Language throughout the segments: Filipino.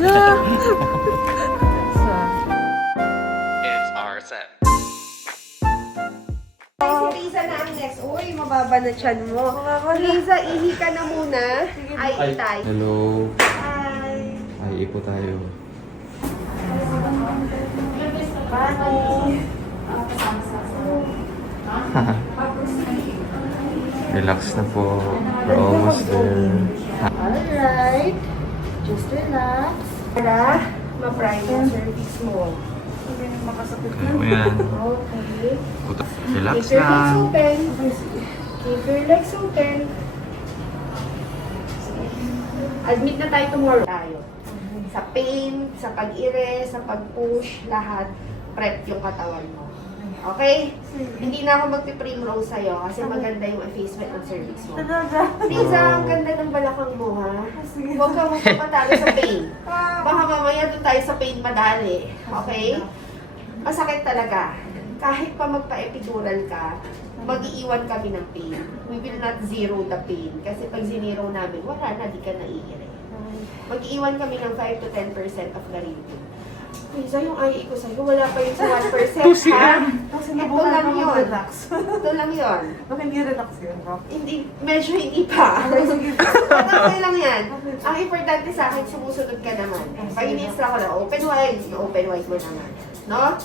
It's our set. Si Riza na ang next. Uy, mababa na tiyan mo. Riza, ihi ka na muna. Ay, itay. Hello. Hi. Ay, ipo tayo. Relax na po. We're almost there. Alright. Just relax. Para ma-prime yung cervix mo. Kaya mo yan. Okay. Relax Keep your legs lang. open. Keep your legs open. Admit na tayo tomorrow. Tayo. Sa pain, sa pag-ire, sa pag-push, lahat, prep yung katawan mo. Okay? Hindi na ako magpiprimrose sa'yo kasi maganda yung effacement ng cervix mo. Riza, ang ganda ng balakang mo, ha? Huwag ka magpapatalo sa pain. Baka mamaya doon tayo sa pain madali. Okay? Masakit talaga. Kahit pa magpa-epidural ka, mag-iiwan kami ng pain. We will not zero the pain. Kasi pag zinero namin, wala na, di ka naiire. Mag-iiwan kami ng 5 to 10% of the reading. Riza, yung IE ko sa'yo, wala pa yun sa 1%, ha? Ito lang yun. Ito lang yun. Bakit hindi relax yun, Rob? Hindi, medyo hindi pa. Okay lang yan. Ang importante sa akin, sumusunod ka naman. Pag-inis lang ako na open wide mo naman. No?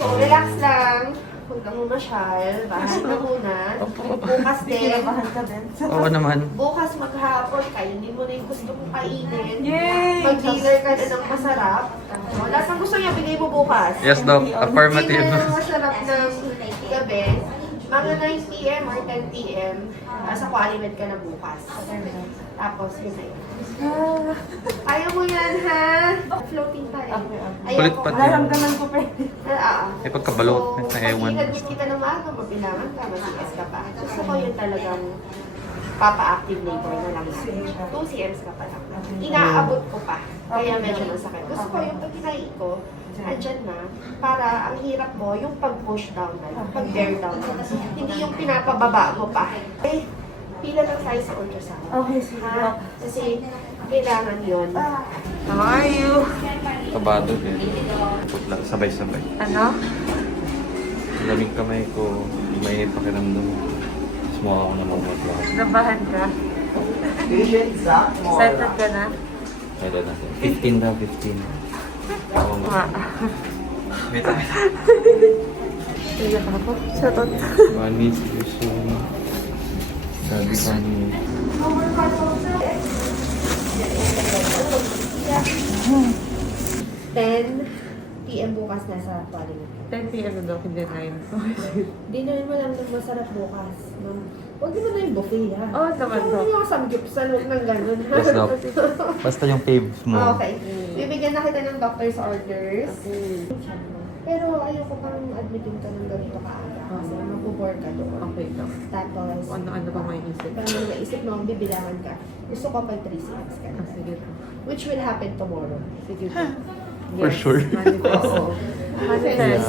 So, relax lang. Huwag kang mamasyal. Bahay na muna. Bukas din. Kinabahan ka din. Oo naman. Bukas maghapon, kainin mo na yung gusto mong kainin. Yay! Mag-dinner ka na ng masarap. Lahat ng gusto niya, bigay mo bukas. Yes, Doc. Affirmative. Dinner na masarap ng gabi. Mga 9 p.m. or 10 p.m. Sa Qualimed ka na bukas. Tapos, yun na yun. Ayaw mo yan, ha? Floating pa eh. Kulit pa din. Naramdaman ko pa May pagkabalot na ewan. Pag inadmit kita ng maaga, mabilangan ka, mag-CS ka pa. Gusto ko yun talagang papa-active labor na lang. 2 cms ka pa lang. Inaabot ko pa. Kaya medyo masakit. Gusto ko yung pag kinai ko, andyan na, para ang hirap mo, yung pag-push down na, yung pag-bear down na. Hindi yung pinapababa mo pa. Eh, pila lang tayo sa ultrasound. Okay, sige. Ha? Kasi kailangan yun. How are you? Kabado din. Put lang. Sabay-sabay. Ano? Lamig kamay ko. Hindi mainit pakiramdam. Tapos mukha ako na mamutla. Nabahan ka? Excited ka na? Kaya natin. 15 daw, 15. Oo nga. Wait, wait. Iyak ako. Shoutout. Money, tuition. Sabi ka ni... 10 p.m. bukas na sa Qualimed. 10 p.m. na daw, hindi 9. Dinner mo lang ng masarap bukas. No? Huwag mo na yung buffet, ha? Oo, naman, Huwag mo yung samgyupsal, huwag ng ganun, ha? Yes, Doc. Basta yung faves mo. Okay. Bibigyan na kita ng doctor's orders. Pero ayoko pang admitin ka ng ganito kaaga. Kasi mag-bore ka doon. Okay lang. Tapos, Ano ba may isip? parang naisip mo, bibilangan ka. Gusto ko pag 3 cms ka na. Sige. Which will happen tomorrow. Sige. For sure. Manifest. Oo. Manifest.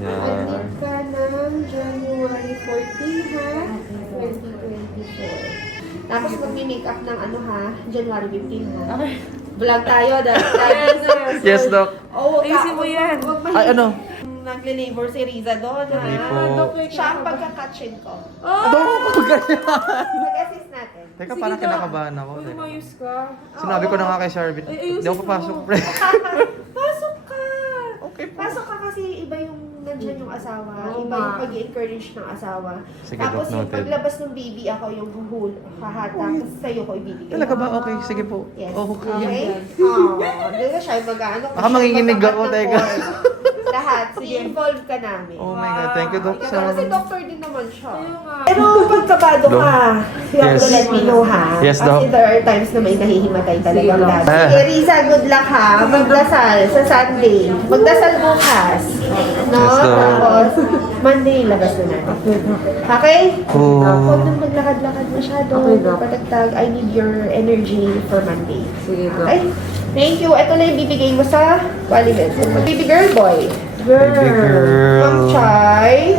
Yeah. Admit ka ng January 14, ha? 2024. Tapos mag-make up ng ano, ha? January 15, ha? Okay. Vlog tayo dahil. Yes, Doc. Oh, Ayusin mo yan. Ay, ano? Nagle-labor si Riza doon, ha? Hindi po. Siya ang pagkakatchin ko. Doc, ganyan. Mag-assist natin. Teka, Sige, parang Doc. kinakabahan ako. Uy, umayos ka. Sinabi ko na nga kay Sharvin, Ay, ayusin hindi ako mo. papasok, pre. Pasok ka! Okay po. Pasok ka kasi iba yung nandyan yung asawa. Oo Iba nga. yung pag-encourage ng asawa. Sige, Tapos Doc, yung noted. paglabas ng baby, ako yung hahata. Tapos sa'yo ko ibibigay. Talaga ba? Okay, sige po. Yes. Okay. Okay? Oo. Di ba siya yung mag-ano? Baka manginginig ako, teka. Lahat. Sige, involve ka namin. Oh my God, thank you, Doc. Kasi doctor din naman siya. Ayun nga. Pero pagkabado Doc. ka, you have to Yes. let me know, ha? Yes, Kasi Doc. there are times na may nahihimatay talagang Sige, Doc. lahat. Sige, Riza, good luck, ha? Magdasal sa Sunday. Magdasal bukas. No? Yes, Doc. Tapos, Monday, labas na natin. Okay? Oh. Huwag nang maglakad-lakad masyado. Okay, Doc. Patagtag. I need your energy for Monday. Sige, Doc. Okay? Thank you. Ito na yung bibigay mo sa Qualimed. Baby girl, boy. Girl. Baby girl. Ma'am Chay.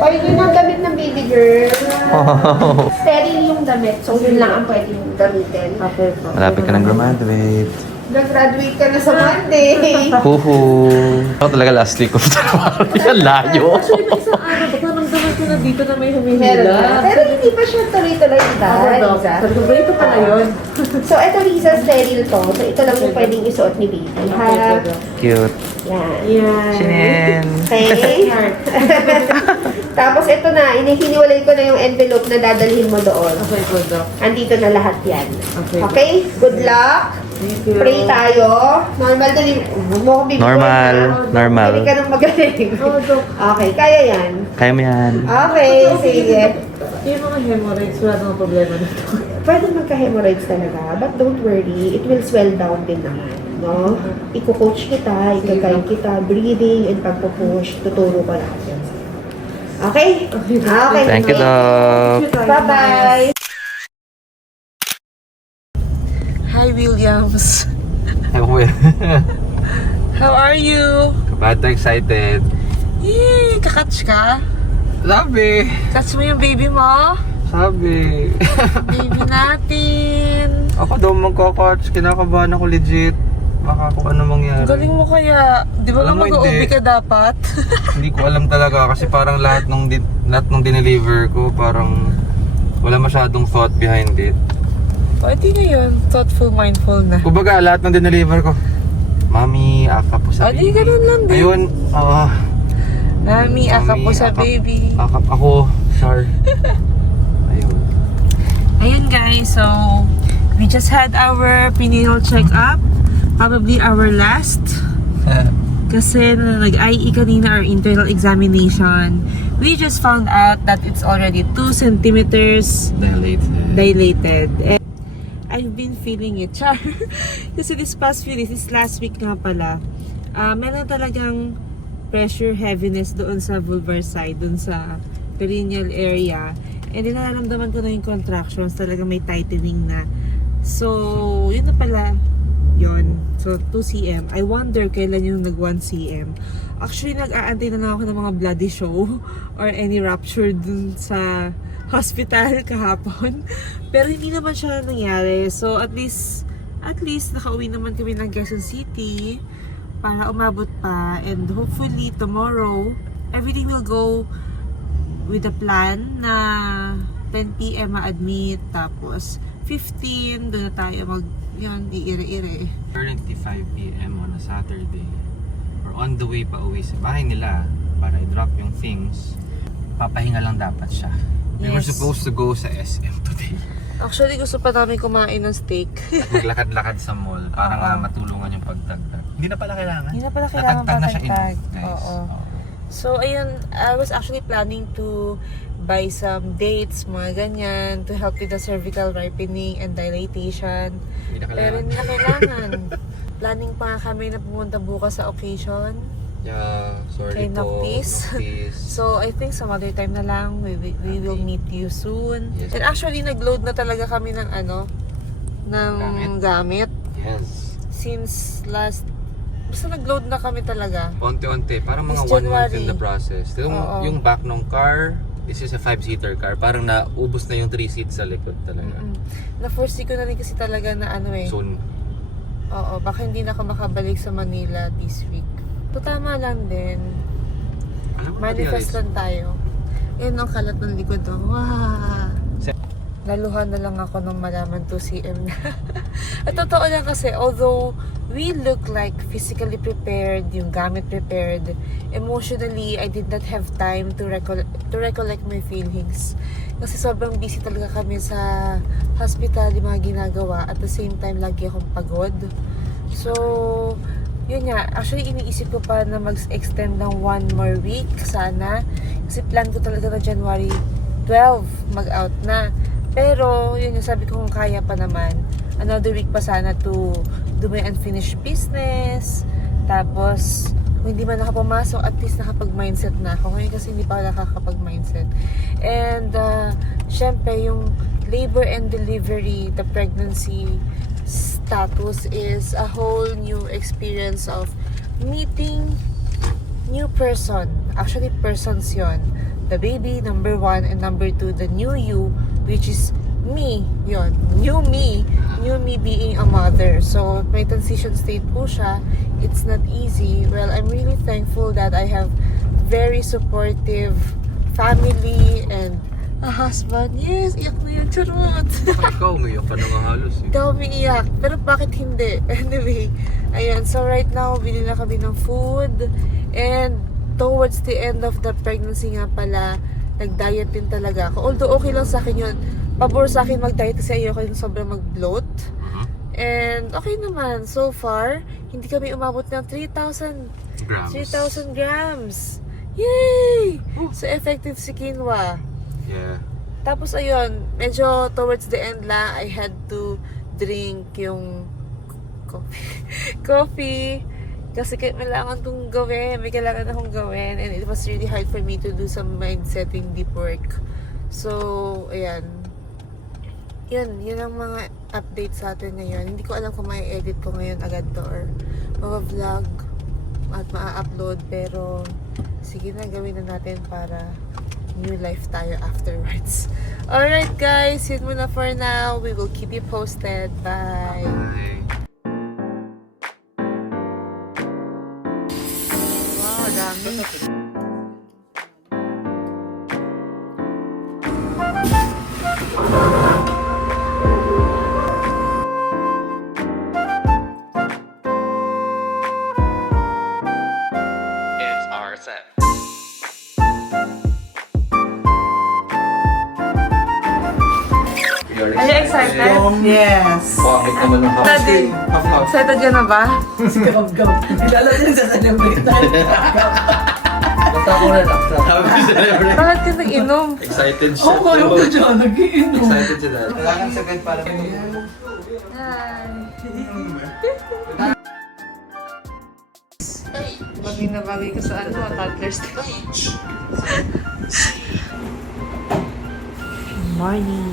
Pwede na ang damit ng baby girl. Sterile yung damit. So, yun lang ang pwede yung gamitin. Okay po. Malapit ka ng graduate. Nag-graduate ka na sa Monday. Huhu. Ako talaga last week of January. Ang layo. Actually, may isang araw, baka naman ko na dito na may Meron humihila. na. Pero hindi pa siya tuloy-tuloy, diba? Ako, Dok. Liza? Sabi ko ba ito pala yun? So, ito Liza, sterile to. So, ito lang yung pwedeng isuot ni baby. Ha? Okay, ito, Dok. Cute. Yan. Yan. Shinen. Okay? Tapos ito na, hiniwalay ko na yung envelope na dadalhin mo doon. Okay po, Dok. Andito na lahat yan. Okay. Okay? Good luck. Thank you. Pray tayo. Normal dali. Huwag mo ko bibigyan. Normal. Normal. Hindi ka nang magaling. Oh, Dok. Okay, kaya yan. Kaya mo yan. Okay, sige. Yung mga hemorrhoids, wala namang problema nito. Pwede magka-hemorrhoids talaga, but don't worry, it will swell down din naman. No? Iko-coach kita, ika-guide kita, breathing and pagpo-push, tuturo ko lahat yan. Okay? Okay. Thank you, Doc. Bye-bye. Hi, Williams. Ako How are you? Bata excited. Yay! Kakatch ka? Sabi. Catch mo yung baby mo? Sabi. Baby natin. Ako daw magkakatch. Kinakabahan ako legit. Baka kung ano mangyari. Galing mo kaya. Di ba Alam mo, mag-uubi hindi. ka dapat? Hindi ko alam talaga kasi parang lahat ng dineliver ko parang wala masyadong thought behind it. O, di ngayon. Thoughtful, mindful na. Kumbaga lahat ng dineliver ko. Mami, akap po sa Di baby. ganun lang din. Ayun, Mami, akap po sa akap- baby. Akap ako, Char. Ayun. Ayun guys, so we just had our prenatal check-up. Probably our last. Kasi nag-IE kanina, our internal examination, we just found out that it's already 2 centimeters dilated. And I've been feeling it, Char. Kasi this past few days, this last week nga pala, meron talagang pressure heaviness doon sa vulvar side, doon sa perineal area. And then nararamdaman ko na yung contractions, talaga may tightening na. So, yun na pala. Yun. So, 2 cm. I wonder kailan yung nag 1 cm. Actually, nag-aantay na lang ako ng mga bloody show or any rupture dun sa hospital kahapon. Pero hindi naman siya nangyari. So, at least nakauwi naman kami ng Quezon City para umabot pa. And hopefully, tomorrow, everything will go with the plan na 10 p.m. ma-admit. Tapos, 15, doon na tayo iire-ire. Currently 5 p.m. on a Saturday. We're on the way pa uwi sa bahay nila para i-drop yung things. Papahinga lang dapat siya. We were Yes. supposed to go sa SM today. Actually, gusto pa namin kumain ng steak. At maglakad-lakad sa mall para nga matulungan yung pagdagdag. Hindi na pala kailangan. Hindi na pala kailangan Natagtag na siya patagtag. enough, guys. Oo. So, ayun, I was actually planning to buy some dates, mga ganyan, to help with the cervical ripening and dilatation. Hindi na Pero kailangan. hindi na kailangan. Planning pa nga kami na pumunta bukas sa occasion. Yeah, sorry Kay po. Noctis. Noctis. So, I think some other time na lang, we will meet you soon. Yes. And actually, nag-load na talaga kami ng gamit. Yes. Since basta nag-load na kami talaga. Unti-unti. Parang mga This 1 month January. in the process. Oo. Yung back ng car, this is a 5-seater car. Parang naubos na yung 3 seats sa likod talaga. Na-foresee ko na rin kasi talaga na Soon. Oo, baka hindi na ako makabalik sa Manila this week. To tama lang din. Alam mo, Manifest lang tayo. Yan ang kalat ng likod ko. Wow! Naluhan na lang ako nung malaman 2 cm na. At totoo lang kasi, although we look like physically prepared, yung gamit prepared, emotionally, I did not have time to recollect my feelings. Kasi sobrang busy talaga kami sa hospital, yung mga ginagawa. At the same time, lagi akong pagod. So, yun nga, actually iniisip ko pa na mag-extend ng 1 more week sana. Kasi plan ko talaga na January 12 mag-out na. Pero, yun yung sabi ko kung kaya pa naman. Another week pa sana to do my unfinished business. Tapos, kung hindi man nakapamasok, at least nakapag-mindset na ako. Ngayon kasi hindi pa ako nakakapag-mindset. And, syempre, yung labor and delivery, the pregnancy status is a whole new experience of meeting new person. Actually, persons yon. The baby, number 1, and number 2, the new you, which is me, yon. New me being a mother. mother. So, may transition state po siya. It's not easy. Well, I'm really thankful that I have very supportive family and a husband. Yes, iyak na yun. Charot! Ikaw, umiyak ka na nga halos eh. Ikaw umiiyak. Pero bakit hindi? Anyway, ayan. So, right now, bili na kami ng food. And towards the end of the pregnancy nga pala, nag-diet din talaga ako. Although, okay lang sa akin yun. Pabor sa akin mag-diet kasi ayoko yung sobrang mag-bloat. And okay naman. So far, hindi kami umabot ng 3,000 grams. Yay! So effective si quinoa. Yeah. Tapos ayun, medyo towards the end la, I had to drink yung coffee. Kasi kailangan itong gawin. May kailangan akong gawin. And it was really hard for me to do some mind-setting deep work. So, ayan. Yun ang mga updates sa atin ngayon. Hindi ko alam kung may edit ko ngayon agad to or vlog at maa-upload. Pero, sige na, gawin na natin para new life tayo afterwards. Alright guys, yun muna for now. We will keep you posted. Bye! Bye. Wow, dami. It's RSM. Are you excited? Yes. Bakit naman ng Excited? Excited ka na ba? Kilala din sa celebrate na. Basta ako na lang. Happy celebrate. Bakit ka nag-inom? Excited siya. Oo, kayo ko dyan. Nag-iinom. Excited siya dahil. Kailangan sagad para kayo. Bagay na bagay ko sa toddler stage. Morning.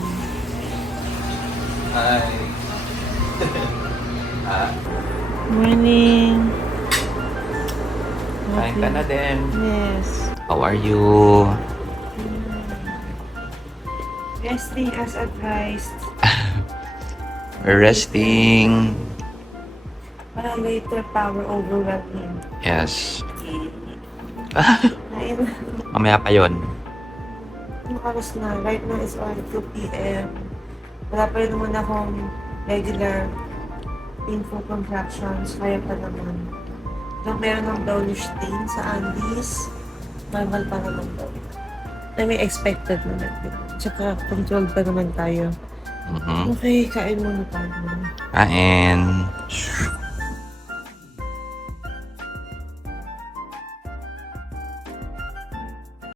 Hi. Morning. Kain ka na din. Yes. How are you? Resting as advised. We're resting. Para later power overwhelming. Yes. Ayun. Mamaya pa yun. Makaros na. Right now it's on 2 p.m. Wala pa rin naman akong regular painful contractions. Kaya pa naman. Though meron ng brownish stain sa Andes, normal pa naman daw. I mean, expected naman. Tsaka controlled pa naman tayo. Okay, kain muna tayo. Kain.